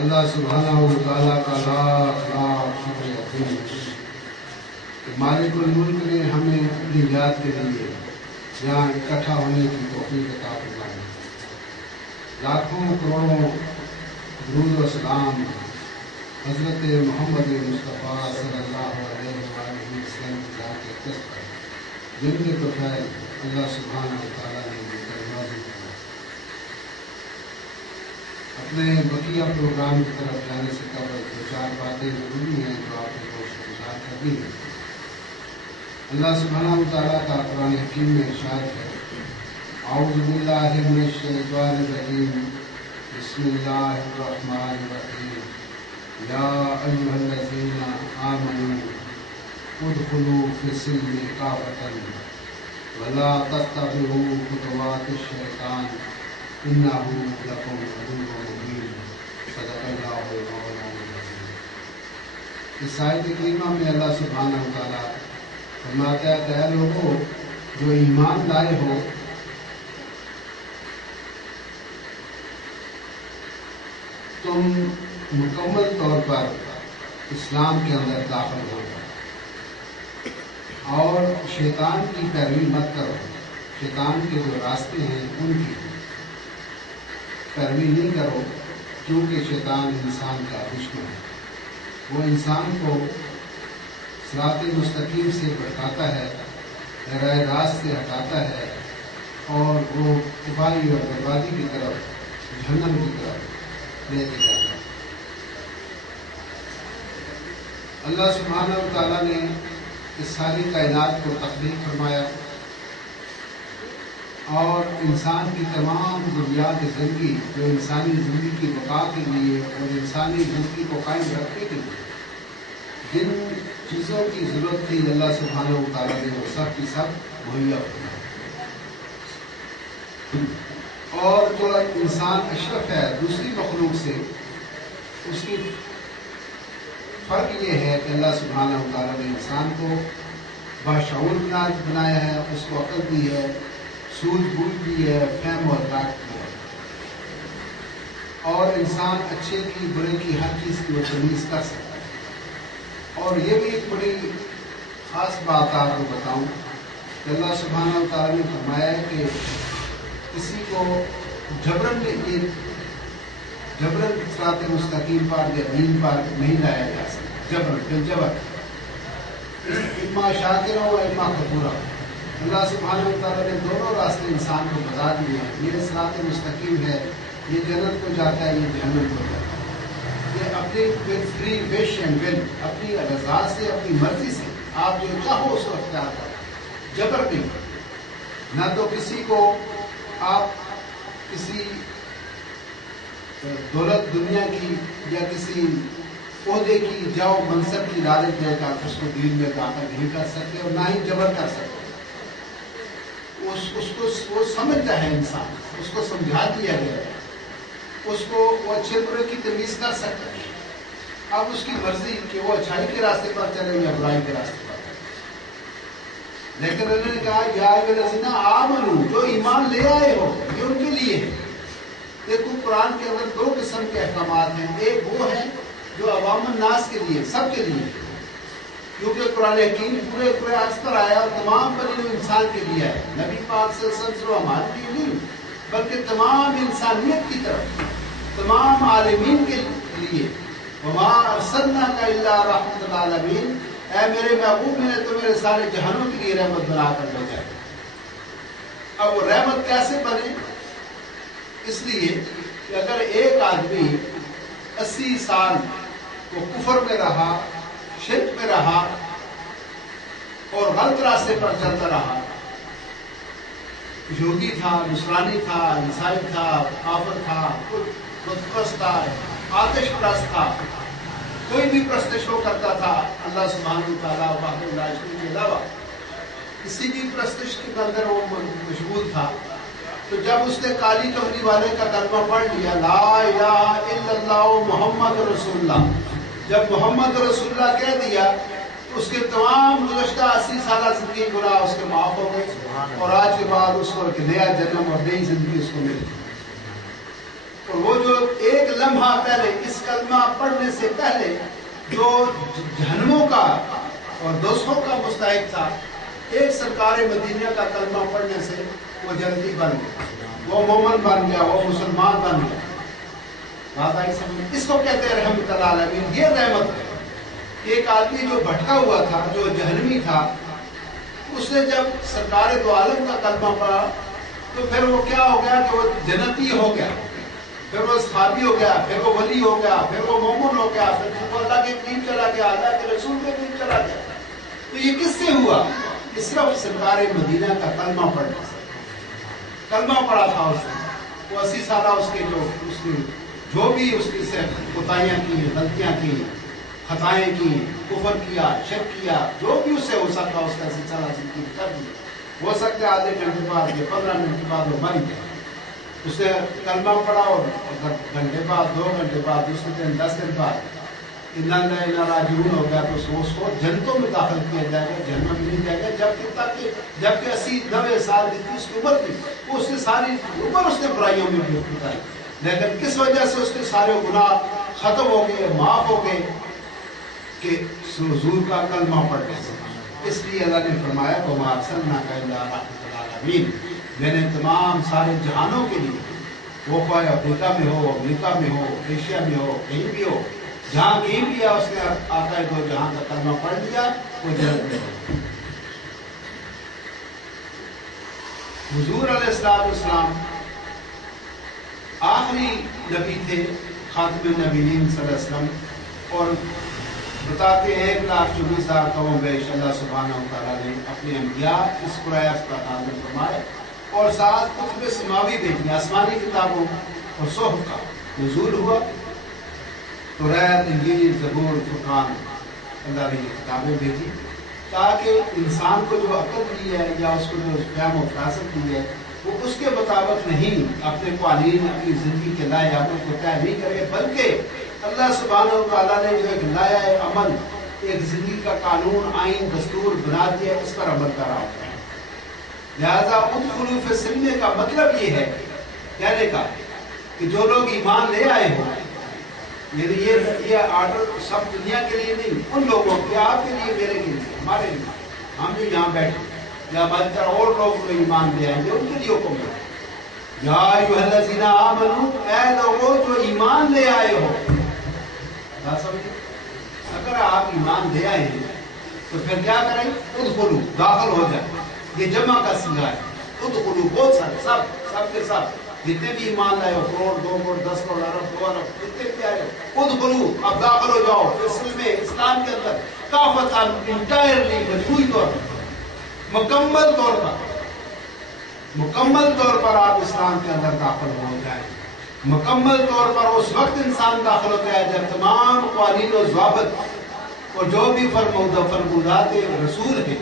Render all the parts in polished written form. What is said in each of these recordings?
اللہ سبحانہ و تعالیٰ کا لاکھ لاکھ شکر عظیم کہ مالک الملک نے ہمیں اپنی یاد کے لیے یہاں اکٹھا ہونے کی توفیق عطا فرمائی۔ لاکھوں کروڑوں درود و سلام حضرت محمد مصطفیٰ صلی اللہ علیہ وآلہ وسلم کی ذات اقدس پر، جن کے توفیل اللہ سبحانہ و تعالیٰ نے نازل کیا۔ اپنے بقیہ پروگرام کی طرف جانے سے قبل دو چار باتیں ضروری ہیں جو آپ کو گزار کرنی ہے۔ اللہ سبحانہ و تعالیٰ کا قرآن حکیم میں ارشاد ہے، اعوذ باللہ من الشیطان الرجیم، بسم اللہ الرحمن الرحیم، یا ایھا الذین آمنوا ادخلوا فی السلم کافۃ ولا تتبعوا خطوات الشیطان انہ لکم عدو مبین، صدق اللہ مولانا العظیم۔ اس آیت کریمہ میں اللہ سبحانہ و تعالیٰ فرماتا ہے کہ اے لوگوں جو ایمان لائے ہو، تم مکمل طور پر اسلام کے اندر داخل ہو اور شیطان کی پیروی مت کرو۔ شیطان کے جو راستے ہیں ان کی پیروی نہیں کرو، کیونکہ شیطان انسان کا دشمن ہے۔ وہ انسان کو صراط مستقیم سے بھٹکاتا ہے، راہ راست سے ہٹاتا ہے اور وہ تباہی اور بربادی کی طرف، جہنم کی طرف لے کے جاتا ہے۔ اللہ سبحانہ و تعالیٰ نے اس ساری کائنات کو تخلیق فرمایا اور انسان کی تمام ضروریات زندگی، جو انسانی زندگی کی بقا کے لیے اور انسانی زندگی کو قائم رکھنے کے لیے جن چیزوں کی ضرورت تھی، اللہ سبحانہ و تعالیٰ نے وہ سب کی سب مہیا فرمایا۔ اور جو انسان اشرف ہے دوسری مخلوق سے، اس کی فرق یہ ہے کہ اللہ سبحانہ و تعالیٰ نے انسان کو باشعور بنایا ہے، اس کو عقل دی ہے، سوجھ بوجھ دی ہے، فہم اور ادراک دی ہے، اور انسان اچھے کی برے کی ہر چیز کی وہ تمیز کر سکتا ہے۔ اور یہ بھی ایک بڑی خاص بات آپ کو بتاؤں کہ اللہ سبحانہ و تعالیٰ نے فرمایا ہے کہ کسی کو جبرن صراط مستقیم پر یا دین پر نہیں لایا جا سکتا، جبر اما شاکرا و اما کفورا۔ اللہ سبحانہ و تعالیٰ نے دونوں راستے انسان کو بتا دیے ہیں، یہ صراط مستقیم ہے، یہ جنت کو جاتا ہے، یہ جہنم کو جاتا ہے۔ یہ اپنی فری وش اینڈ ول، اپنی رضا سے، اپنی مرضی سے آپ جو چاہو اس کو اختیار کریں، جبر نہیں۔ نہ تو کسی کو آپ کسی دولت دنیا کی یا کسی عہدے کی، جاؤ منصب کی لالچ دے کر اس کو دین میں داخل نہیں کر سکتے اور نہ ہی جبر کر سکتے۔ اس کو وہ سمجھتا ہے انسان، اس کو سمجھا دیا گیا ہے، اس کو وہ اچھے برے کی تمیز کر سکتا ہے۔ اب اس کی مرضی کہ وہ اچھائی کے راستے پر چلے یا برائی کے راستے پر چلے۔ لیکن انہوں نے کہا یا ایھا الذین آمنوا، جو ایمان لے آئے ہو، یہ ان کے لیے ہے۔ دیکھو قرآن کے اندر دو قسم کے احکامات ہیں، ایک وہ ہیں جو عوام الناس کے لیے، سب کے لیے، کیونکہ قرآن حکیم پورے عرض پر آیا اور تمام بنی انسان کے لیے ہے۔ نبی پاک صلی اللہ علیہ وسلم صرف ہمارے لیے نہیں بلکہ تمام انسانیت کی طرف، تمام عالمین کے لیے۔ وما ارسلناک الا رحمۃ للعالمین، اے میرے محبوب، میں نے تمہیں سارے جہانوں کے لیے رحمت بنا کر بھیجا ہے۔ اب وہ رحمت کیسے بنے؟ اس لیے کہ اگر ایک آدمی 80 سال وہ کفر میں رہا، شرک میں رہا اور غلط راستے پر چلتا رہا، یہودی تھا، نصرانی تھا، عیسائی تھا، کافر تھا، بت پرست تھا، آتش پرست تھا، کوئی بھی پرستش وہ کرتا تھا اللہ سبحانہ و تعالیٰ وحدہ لا شریک کے علاوہ، کسی بھی پرستش کے اندر وہ مشغول تھا، تو جب اس نے کالی کمری والے کا کلمہ پڑھ لیا، لا الہ الا اللہ محمد رسول اللہ، جب محمد رسول اللہ کہہ دیا تو اس کے تمام گزشتہ 80 سالہ زندگی گناہ اس کے معاف ہو گئے، اور آج کے بعد اس کو ایک نیا جنم اور نئی زندگی اس کو مل گئی۔ اور وہ جو ایک لمحہ پہلے اس کلمہ پڑھنے سے پہلے جو جہنموں کا اور دوزخوں کا مستحق تھا، ایک سرکار مدینہ کا کلمہ پڑھنے سے وہ جنتی بن گیا، وہ مومن بن گیا، وہ مسلمان بن گیا۔ بات آئی سمجھ؟ اس کو کہتے ہیں رحمت اللہ علیہ، یہ رحمت ہے۔ ایک آدمی جو بھٹکا ہوا تھا، جو جہنمی تھا، اس نے جب سرکار دو عالم کا کلمہ پڑھا تو پھر وہ کیا ہو گیا کہ وہ جنتی ہو گیا، پھر وہ صحابی ہو گیا، پھر وہ ولی ہو گیا، پھر وہ مومن ہو گیا، پھر وہ اللہ کے قریب چلا گیا، اللہ کے رسول کے قریب چلا گیا۔ تو یہ کس سے ہوا؟ یہ صرف سرکار مدینہ کا کلمہ پڑھنے سے۔ کلمہ پڑھا تھا اس نے، وہ 80 سالہ اس کے جو بھی اس کی سے کوتاہیاں کی، غلطیاں کی، خطائیں کی، کفر کیا، شرک کیا، جو بھی اس سے ہو سکتا اس کا سلسلہ زندگی کر دیا۔ ہو سکتا ہے آدھے گھنٹے بعد یا 15 منٹ کے بعد وہ مر گیا۔ اس نے کلمہ پڑھا اور گھنٹے بعد، 2 گھنٹے بعد، دوسرے دن، 10 دن بعد اِنَّا لِلَّهِ رَاجِعُونَ ہو گیا تو اس کو جنتوں میں داخل کیا جائے گا، جہنم میں نہیں جائے گا، جبکہ 80-90 سال جتنی اس کی عمر تھی، اس نے ساری عمر اس نے برائیوں میں بتائی، لیکن کس وجہ سے اس کے سارے گناہ ختم ہو گئے، معاف ہو گئے؟ کہ حضور کا کلمہ پڑھنے سے۔ اس لیے اللہ نے فرمایا وَمَا أَرْسَلْنَاكَ إِلَّا رَحْمَةً لِلْعَالَمِينَ، میں نے تمام سارے جہانوں کے لیے، وہ کوئی افریقہ میں ہو، امریکہ میں ہو، ایشیا میں ہو، کہیں بھی ہو، جہاں کہیں بھی ہے، اس نے آقا دو جہاں کا کلمہ پڑھ لیا، وہ جنت میں ہو۔ حضور علیہ السلام آخری نبی تھے، خاتم النبیین صلی اللہ علیہ وسلم، اور بتاتے ہیں 1,24,000 قوم بیش اللہ سبحانہ وتعالیٰ نے اپنے انبیاء اس قرآن پر نازل فرمائے، اور ساتھ کتب سماوی بھیجی، آسمانی کتابوں اور صحف کا نزول ہوا۔ توریت، انجیل، زبور، فرقان، اللہ نے یہ کتابیں بھیجی تاکہ انسان کو جو عقل دی ہے یا اس کو جو فہم و فراست دی ہے، وہ اس کے مطابق نہیں اپنے قوانین، اپنی زندگی کے لائے عمل کو طے نہیں کرے، بلکہ اللہ سبحانہ وتعالیٰ نے جو ایک لائے عمل، ایک زندگی کا قانون، آئین، دستور بنا دیا، اس پر عمل کرا ہوتا ہے۔ لہذا ادخلوا فی السلم کا مطلب یہ ہے کہنے کا کہ جو لوگ ایمان لے آئے ہوں، یعنی یہ آرڈر سب دنیا کے لیے نہیں، ان لوگوں کے، آپ کے لیے، میرے لیے، ہمارے لیے، ہم جو یہاں بیٹھے یا بہتر اور لوگ جو ایمان لے آئیں گے ان کے لیے حکم ہے، یا ایھا الذین آمنوا، اے لوگوں جو ایمان لے آئے ہو۔ اگر آپ ایمان لے آئے ہیں تو پھر کیا کریں؟ ادخلوا، داخل ہو جائیں۔ یہ جمع کا صیغہ ہے، ادخلوا، بہت سارے، سب کے ساتھ جتنے بھی ایمان لائے ہو، کروڑ، 2 کروڑ، 10 کروڑ، ارب، 2 ارب، جتنے بھی آئے ہو، ادخلوا، اب داخل ہو جاؤ اسلام کے اندر، کافۃ، انٹائرلی، مجموعی طور پر، مکمل طور پر آپ اسلام کے اندر داخل ہو جائیں۔ مکمل طور پر اس وقت انسان داخل ہوتا ہے جب تمام قوانین و ضوابط اور جو بھی فرمودات رسول ہیں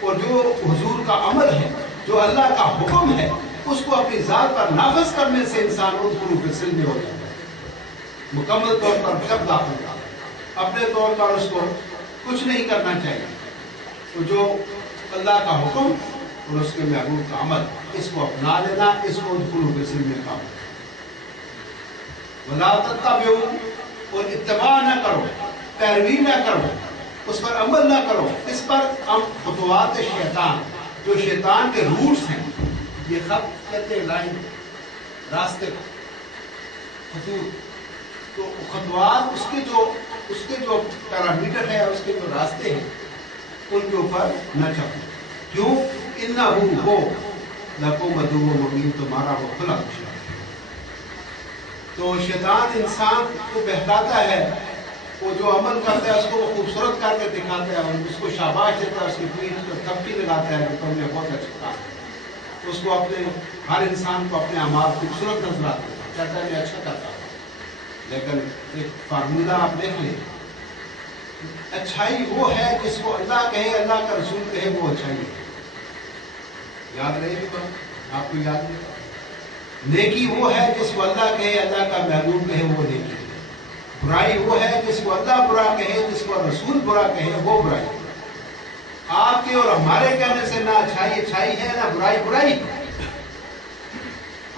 اور جو حضور کا عمل ہے، جو اللہ کا حکم ہے، اس کو اپنی ذات پر نافذ کرنے سے انسان ادخلوا فی السلم ہو جاتا ہے۔ مکمل طور پر جب داخل ہوتا، اپنے طور پر اس کو کچھ نہیں کرنا چاہیے، تو جو اللہ کا حکم اور اس کے محبوب کا عمل، اس کو اپنا لینا، اس کو ادخلوا فی السلم کا عمل۔ وَلَا تَتَّبِعُوا، اور اتباع نہ کرو، پیروی نہ کرو، اس پر عمل نہ کرو، اس پر خطوات شیطان، جو شیطان کے روٹس ہیں، یہ خط کہتے ہیں لائن، راستے، خطوط، تو خطوات اس کے جو پیرامیٹر ہے، اس کے جو راستے ہیں، ان کے اوپر نہ چلو۔ کیوں؟ اِنَّهُ هُوَ لَكُمْ عَدُوٌّ مُبِینٌ، تمہارا وہ کھلا دشمن۔ تو شیطان انسان کو بہکاتا ہے، وہ جو عمل کرتا ہے اس کو وہ خوبصورت کر کے دکھاتا ہے، اور اس کو شاباش دیتا ہے، اس کی پیٹھ پر تھپکی لگاتا ہے کہ تم نے بہت اچھا کہا۔ اس کو اپنے ہر انسان کو اپنے اعمال خوبصورت نظر آتے ہیں، کہتا ہے میں اچھا کرتا ہوں، لیکن ایک فارمولہ آپ دیکھ لیں، اچھائی وہ ہے جس کو اللہ کہے، اللہ کا رسول کہے، وہ اچھائی ہے۔ یاد رہے گی بات، آپ کو یاد نہیں؟ نیکی وہ ہے جس کو اللہ کہے، اللہ کا محبوب کہے، وہ نیکی ہے۔ برائی وہ ہے جس کو اللہ برا کہے، جس کو رسول برا کہے، وہ برائی۔ آپ کے اور ہمارے کہنے سے نہ اچھائی اچھائی ہے، نہ برائی برائی۔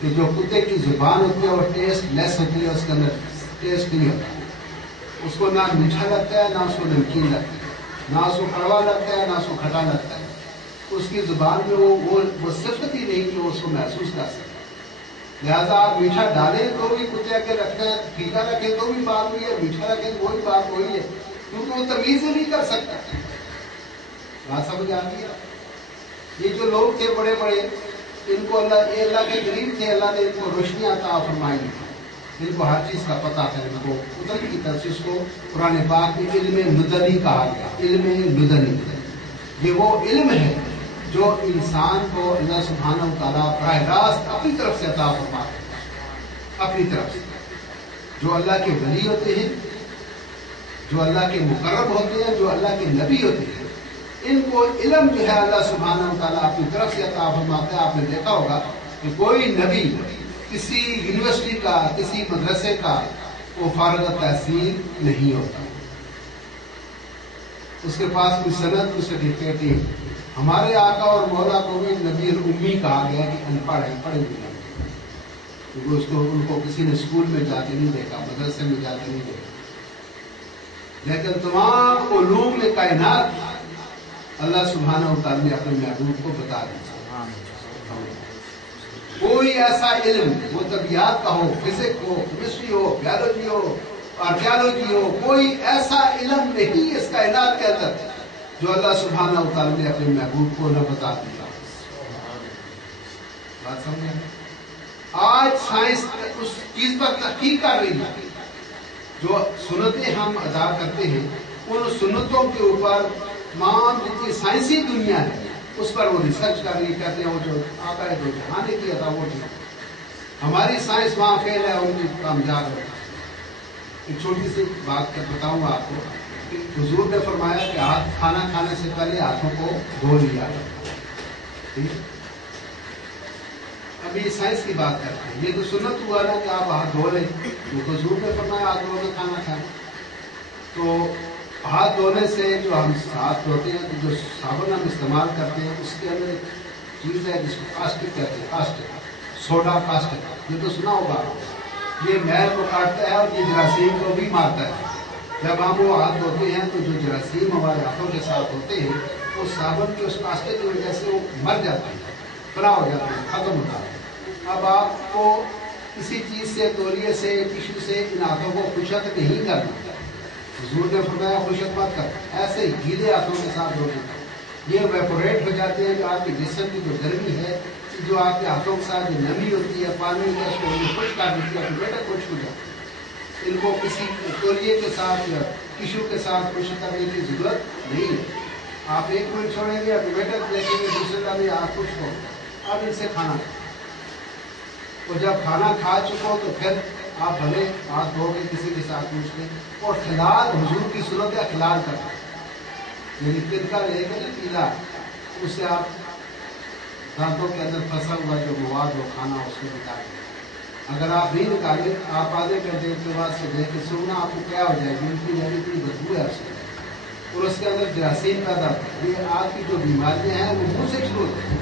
کہ جو کتے کی زبان ہوتی ہے وہ ٹیسٹ لیس ہوتی ہے، اس کے اندر ٹیسٹ نہیں ہوتا، اس کو نہ میٹھا لگتا ہے نہ اس کو نمکین لگتا ہے، نہ اس کو کڑوا لگتا ہے نہ اس کو کھٹا لگتا ہے، اس کی زبان میں وہ صفت ہی نہیں کہ وہ اس کو محسوس کر سکے۔ لہٰذا آپ میٹھا ڈالیں تو بھی کتے کے رکھنا ہے، پھیکا رکھیں تو بھی بات ہوئی ہے، میٹھا رکھیں تو وہی بات ہوئی ہے، کیونکہ وہ تمیز ہی نہیں کر سکتا۔ بات سمجھ آ گئی؟ یہ جو لوگ تھے بڑے بڑے، ان کو اللہ کے قریب تھے، اللہ نے ان کو روشنی عطا فرمائی، ان کو ہر چیز کا پتہ تھا، ان کو قدرت کی طرف سے اس کو قرآن پاک میں علم لدنی کہا گیا۔ علم لدنی یہ وہ علم ہے جو انسان کو اللہ سبحانہ و تعالیٰ براہ راست اپنی طرف سے عطا فرماتا ہے، اپنی طرف سے۔ جو اللہ کے ولی ہوتے ہیں، جو اللہ کے مقرب ہوتے ہیں، جو اللہ کے نبی ہوتے ہیں، ان کو علم جو ہے اللہ سبحانہ و تعالیٰ اپنی طرف سے عطا فرماتا ہے۔ آپ نے دیکھا ہوگا کہ کوئی نبی کسی یونیورسٹی کا، کسی مدرسے کا وہ فارغ التحصیل نہیں ہوتا، اس کے پاس کوئی سند، کوئی سرٹیفکیٹ نہیں۔ ہمارے آقا اور مولا کو بھی نبی الامی کہا گیا کہ ان پڑھ ہیں، پڑھے ہوئے ہیں، کیونکہ ان کو کسی نے اسکول میں جاتے نہیں دیکھا، مدرسے میں جاتے نہیں دیکھا، لیکن تمام علوم کائنات اللہ سبحانہ و تعالیٰ نے اپنے محبوب کو بتا دیا۔ کوئی ایسا علم، وہ طبیعت کا ہو، فزک ہو، کیمسٹری ہو، بیولوجی ہو، آرکیالوجی ہو، کوئی ایسا علم نہیں اس کائنات کے اندر جو اللہ سبحانہ و تعالیٰ نے اپنے محبوب کو نہ بتا دیا۔ بات سمجھے؟ آج سائنس اس چیز پر تحقیق کر رہی ہے، جو سنتیں ہم ادا کرتے ہیں ان سنتوں کے اوپر تمام جتنی سائنسی دنیا ہے اس پر وہ ریسرچ کر رہی، کہتے ہیں وہ جو آقا ہے جو جہاں نے کیا تھا وہ ٹھیک، ہماری سائنس وہاں فیل ہے، ان کی کامیاب ہے۔ ایک چھوٹی سی بات بتاؤں گا آپ کو کہ حضور نے فرمایا کہ کھانا کھانے سے پہلے ہاتھوں کو دھو لیا۔ ابھی سائنس کی بات کرتے ہیں، یہ تو سنت ہوا نا کہ آپ ہاتھ دھو لیں، تو حضور نے فرمایا ہاتھ دھو کے کھانا کھائیں۔ تو ہاتھ دھونے سے جو ہم ہاتھ دھوتے ہیں، تو جو صابن ہم استعمال کرتے ہیں اس کے اندر ایک چیز ہے جس کو کاسٹک کہتے ہیں، کاسٹک، سوڈا کاسٹک، یہ تو سنا ہوگا۔ یہ میل کو کاٹتا ہے اور یہ جراثیم کو بھی مارتا ہے۔ جب ہم وہ ہاتھ دھوتے ہیں تو جو جراثیم ہمارے ہاتھوں کے ساتھ ہوتے ہیں وہ صابن کے اس کاسٹک کی وجہ سے وہ مر جاتے ہیں، فنا ہو جاتے ہیں، ختم ہوتا ہے۔ اب آپ کو کسی چیز سے، تولیے سے، ٹشو سے ان ہاتھوں کو خشک نہیں کرنا۔ حضور نے فرمایا خشک مت کر، ایسے گیلے ہاتھوں کے ساتھ دھو دیتا، یہ ویپوریٹ ہو جاتے ہیں، جو آپ کے جسم کی جو گرمی ہے، جو آپ کے ہاتھوں کے ساتھ جو نمی ہوتی ہے، پانی کا، اس کو خشک کر دیتی ہے، بیٹا خشک ہو جاتا ہے۔ ان کو کسی تولیے کے ساتھ یا ٹشو کے ساتھ خشک کرنے کی ضرورت نہیں ہے۔ آپ ایک منٹ چھوڑیں گے، آٹومیٹک دیکھیں گے دوسرے کا بھی ہاتھ خشک ہو، اب ان سے کھانا کھائیں۔ اور جب کھانا کھا چکو تو پھر آپ بھلے ہاتھ دھو کے کسی کے ساتھ پوچھ لیں، اور خلال حضور کی صورت ہے خلال کرنا، یعنی تنکا رہے گا نا پیلا، اس سے آپ دانتوں کے اندر پھنسا ہوا جو مواد ہو کھانا اس کو نکالیں۔ اگر آپ نہیں نکالیں، آپ آدھے گھنٹے کے بعد سے دیکھ کے سونا آپ کو کیا ہو جائے گی، ان کی جگہ اتنی بدبو ہے اس میں، اور اس کے اندر جراثیم پیدا ہوتے ہیں۔ یہ آپ کی جو بیماریاں ہیں وہ منہ سے شروع ہوتی ہیں،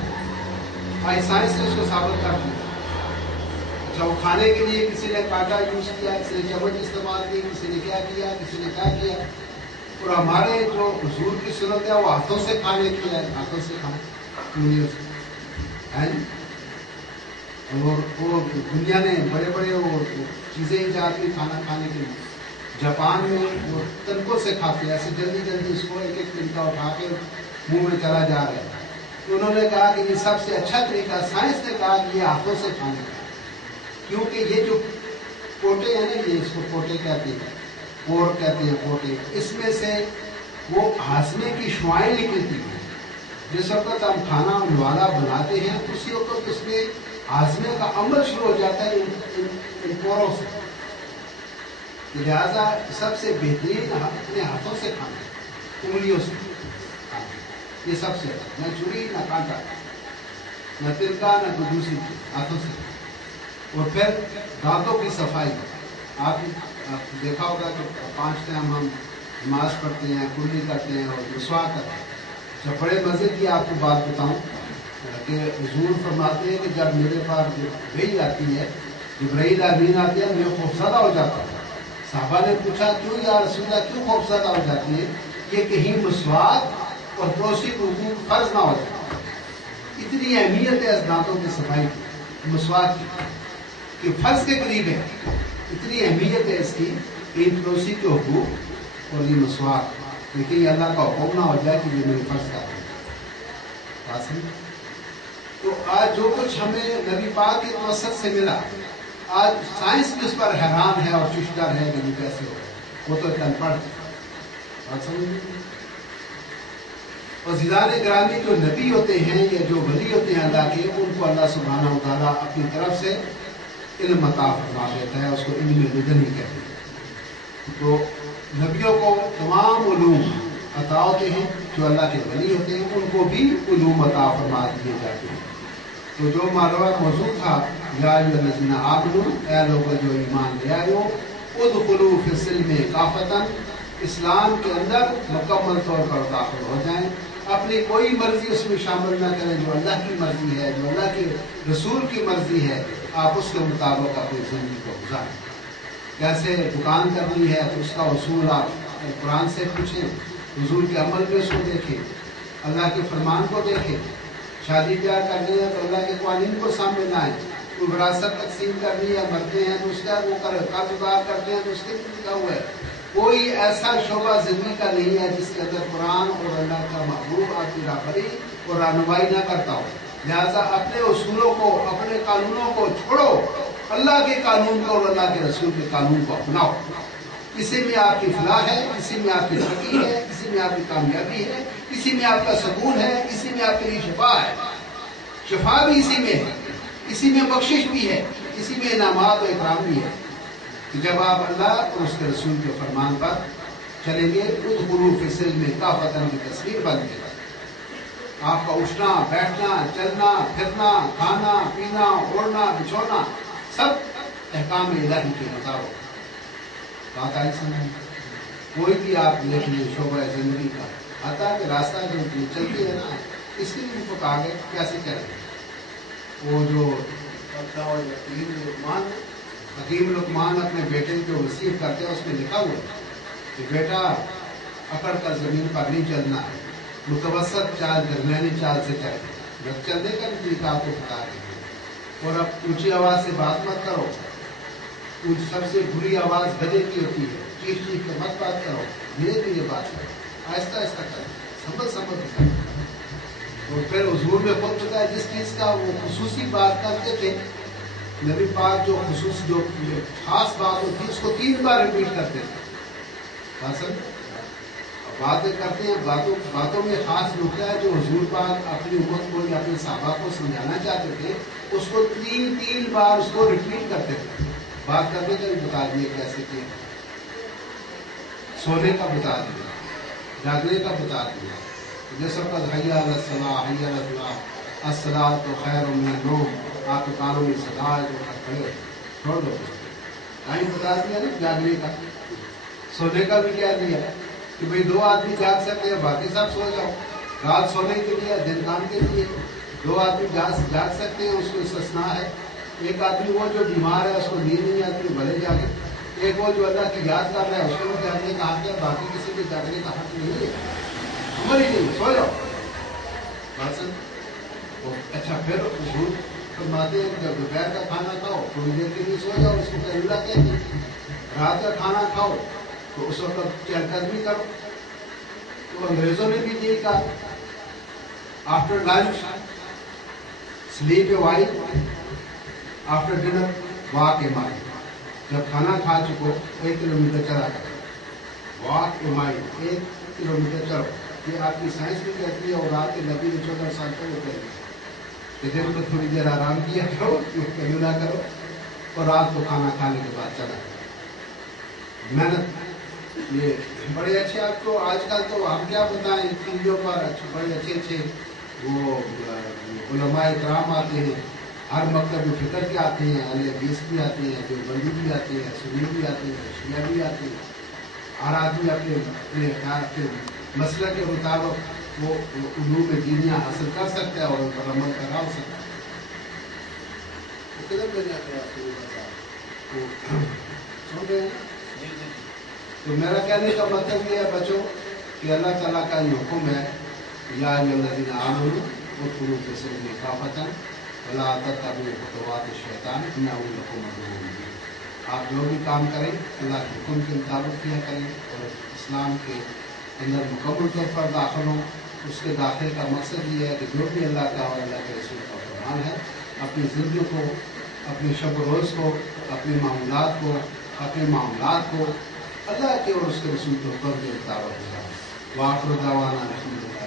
آج سائنس نے اس کو ثابت کر دیا۔ اچھا، وہ کھانے کے لیے کسی نے کانٹا یوز کیا، کسی نے چمچ استعمال کی، کسی نے کیا کیا، کسی نے کیا کیا، اور ہمارے جو حضور کی سنت ہے وہ ہاتھوں سے کھانے کی ہے، ہاتھوں سے کھانا ہے۔ اور وہ دنیا نے بڑے بڑے وہ چیزیں ایجاد کی کھانا کھانے کے لیے۔ جاپان میں وہ تنکوں سے کھاتے ہیں، ایسے جلدی جلدی اس کو ایک ایک تنکا اٹھا کے منہ میں چلا جا رہا ہے۔ تو انہوں نے کہا کہ یہ سب سے اچھا طریقہ، سائنس نے کہا کہ یہ ہاتھوں سے کھانے کا، کیونکہ یہ جو پوٹے ہیں نا، یہ اس کو پوٹے کہتے ہیں، پور کہتے ہیں پوٹے، اس میں سے وہ ہاضمے کی شعائیں نکلتی ہیں۔ جس وقت ہم کھانا نوالا بناتے ہیں اسی وقت اس میں ہاضمے کا عمل شروع ہو جاتا ہے ان پوروں سے۔ لہٰذا سب سے بہترین اپنے ہاتھوں سے کھانا، انگلیوں سے کھانا، یہ سب سے، نہ چھری نہ کانٹا نہ تلکا نہ کوئی دوسری چیز، ہاتھوں سے۔ اور پھر دانتوں کی صفائی، آپ دیکھا ہوگا کہ 5 ٹائم ہم نماز پڑھتے ہیں، کلی کرتے ہیں اور مسواک کرتے ہیں۔ جب بڑے مزے کی آپ کو بات بتاؤں کہ حضور فرماتے ہیں کہ جب میرے پاس وحی آتی ہے، جبرائیل امین آتی ہے، میں خوفزدہ ہو جاتا ہوں۔ صحابہ نے پوچھا کیوں یا رسول اللہ، کیوں خوفزدہ ہو جاتی ہے؟ یہ کہیں مسواک اور توسیع حقوق فرض نہ ہو جائے۔ اتنی اہمیت ہے اس دانتوں کی صفائی کی، مسواک کی، کہ فرض کے قریب ہے۔ اتنی اہمیت ہے اس کی کہ ان توسیع کے حقوق اور یہ مسواک، لیکن یہ اللہ کا حکم نہ ہو جائے کہ یہ میرے فرض کا ہے۔ تو آج جو کچھ ہمیں نبی پاک کی توسط سے ملا، آج سائنس بھی اس پر حیران ہے اور چشتر ہے کہ یہ کیسے ہو، وہ تو ایک ان پڑھ بات سمجھ۔ اور عزیزان گرامی، جو نبی ہوتے ہیں یا جو ولی ہوتے ہیں اللہ کے، ان کو اللہ سبحانہ و تعالیٰ اپنی طرف سے علم عطا فرما دیتا ہے، اس کو علم لدنی کہتے ہیں۔ تو نبیوں کو تمام علوم عطا ہوتے ہیں، جو اللہ کے ولی ہوتے ہیں ان کو بھی علوم عطا فرما دیے جاتے ہیں۔ تو جو ماروع موضوع تھا، یا ایھا الذین آمنوا، اے لوگوں جو ایمان لے آئے ہو، ادخلوا فی السلم کافۃ، اسلام کے اندر مکمل طور پر داخل ہو جائیں، اپنی کوئی مرضی اس میں شامل نہ کریں، جو اللہ کی مرضی ہے، جو اللہ کے رسول کی مرضی ہے، آپ اس کے مطابق اپنی زندگی کو گزاریں۔ جیسے دکان کرنی ہے تو اس کا اصول آپ قرآن سے پوچھیں، حضور کے عمل میں اس کو دیکھیں، اللہ کے فرمان کو دیکھیں۔ شادی بیاہ کرنی ہے تو اللہ کے قوانین کو سامنے لائیں۔ کوئی وراثت تقسیم کرنی ہے، مرتے ہیں تو اس کا وہ قرض ادار کرتے ہیں تو اس کے بھی لکھا ہوا ہے۔ کوئی ایسا شعبہ زندگی کا نہیں ہے جس کے اندر قرآن اور اللہ کا محبوب آپ کی رہبری اور رہنمائی نہ کرتا ہو۔ لہٰذا اپنے اصولوں کو، اپنے قانونوں کو چھوڑو، اللہ کے قانون کو اور اللہ کے رسول کے قانون کو اپناؤ۔ اسی میں آپ کی فلاح ہے، اسی میں آپ کی ترقی ہے، اسی میں آپ کی کامیابی ہے، اسی میں آپ کا سکون ہے، اسی میں آپ کے لیے شفا ہے۔ شفا بھی اسی میں ہے، اسی میں بخشش بھی ہے، اسی میں انعامات و اکرام بھی ہے۔ کہ جب آپ اللہ اور اس کے رسول کے فرمان پر چلیں گے، ادخلوا فی السلم کافۃ کی تصویر بن جائے گا۔ آپ کا اٹھنا، بیٹھنا، چلنا، پھرنا، کھانا، پینا، اوڑھنا، بچھونا، سب احکام الہی کے مطابق۔ بات آئی سمجھ؟ کوئی بھی آپ دیکھ لیں شعبہ زندگی کا، آتا ہے کہ راستہ جو چلتی ہے نا، اس کے لیے ان کو کہا گیا کیسے کریں۔ وہ جو حکیم لقمان اپنے بیٹے جو وصیت کرتے ہیں اس میں لکھا ہوا ہے کہ بیٹا اکڑ کر زمین پر نہیں چلنا ہے، متوسط چال، درمیانی چال سے چلے، جب چلنے کا بھی طریقہ آپ کو بتا رہے ہیں۔ اور اب اونچی آواز سے بات مت کرو، سب سے بری آواز گدھے کی ہوتی ہے، چیخ چیخ کے مت بات کرو، دھیرے دھیرے بات کرو، آہستہ آہستہ کرو، سمجھ کرو۔ اور پھر حضور میں خود پتا ہے جس چیز کا وہ خصوصی بات کرتے تھے، نبی پاک جو خصوصی جو خاص بات ہوتی ہے اس کو 3 بار ریپیٹ کرتے تھے۔ باتیں کرتے ہیں، باتوں میں خاص نقطہ ہے جو حضور پاک اپنی امت کو یا اپنے صحابہ کو سمجھانا چاہتے تھے، اس کو 3 بار اس کو ریپیٹ کرتے تھے۔ بات کرنے کا بھی بتا دیا کیسے کیا، سونے کا بتا دیا، جاگنے کا بتا دیا، جیسا کہ حی علی الصلاۃ، حی علی الفلاح، الصلاۃ خیر من النوم، آپ کے کانوں میں صدا ہے جو کھڑے چھوڑ دو، ٹائم بتا دیا نا جاگنے کا۔ سونے کا بھی کہہ دیا کہ بھئی 2 آدمی جاگ سکتے ہیں، باقی سب سو جاؤ، رات سونے کے لیے، دن کام کے لیے۔ 2 آدمی جاگ سکتے ہیں، اس کو استثناء ہے۔ ایک آدمی وہ جو بیمار ہے، اس کو نیند نہیں آتی، بھلے جاگے۔ ایک وہ جو اللہ کی یاد کر رہا ہے، اس کو بھی جاگنے کا حق ہے، باقی کسی کے جاگنے کا حق نہیں ہے، عمر ہی نہیں، سو جاؤ۔ اچھا، پھر حضور فرماتے ہیں جب دوپہر کا کھانا کھاؤ تھوڑی دیر کے لیے سو جاؤ، اس کو قیلولہ کہتے ہیں۔ رات کا کھانا کھاؤ تو اس وقت چہل قدمی کرو۔ تو انگریزوں نے بھی یہی کہا، after lunch slip a while, after dinner walk اے مائل۔ جب کھانا کھا چکو 1 کلومیٹر چلا کرو، واک اے مائل، 1 کلومیٹر چلو۔ یہ آپ کی سائنس بھی کہتی ہے، اور آپ کے نبی نے 14 سال پہلے کہتی ہے کہ دن کو تھوڑی دیر آرام کیا کرو، قیلولہ کرو، اور رات کو کھانا کھانے کے بعد چلا کرو۔ محنت، یہ بڑے اچھے، آپ کو آج کل تو ہم کیا بتائیں، ٹی ویوں پر بڑے اچھے وہ علماء کرام آتے ہیں، ہر مکتب فکر کے آتے ہیں، اہل حدیث بھی آتے ہیں، دیوبندی بھی آتے ہیں، سنی بھی آتے ہیں، شیعہ بھی آتے ہیں۔ ہر آدمی اپنے مسئلے کے مطابق وہ علوم دینیہ حاصل کر سکتا ہے اور ان پر عمل کرا سکتا ہے. کدھر بھیجا گیا سن رہے ہیں؟ تو میرا کہنے کا مطلب یہ ہے بچوں کہ اللہ تعالیٰ کا یہ حکم ہے یا الذین آمنوا ادخلوا فی السلم کافۃ ولا تتبعوا خطوات الشیطان انہ لکم عدو مبین. آپ جو بھی کام کریں اللہ کے حکم کے مطابق کیا کریں اور اسلام کے اندر مکمل طور پر داخل ہوں. اس کے داخلے کا مقصد یہ ہے کہ جو بھی اللہ کا اور اللہ کے رسول کا فرمان ہے اپنی زندگی کو، اپنے شب و روز کو، اپنے معاملات کو، اپنے معاملات کو اللہ کے اور اس کے رسول کے حکم کے مطابق ہو. وآخر دعوانا الحمدللہ.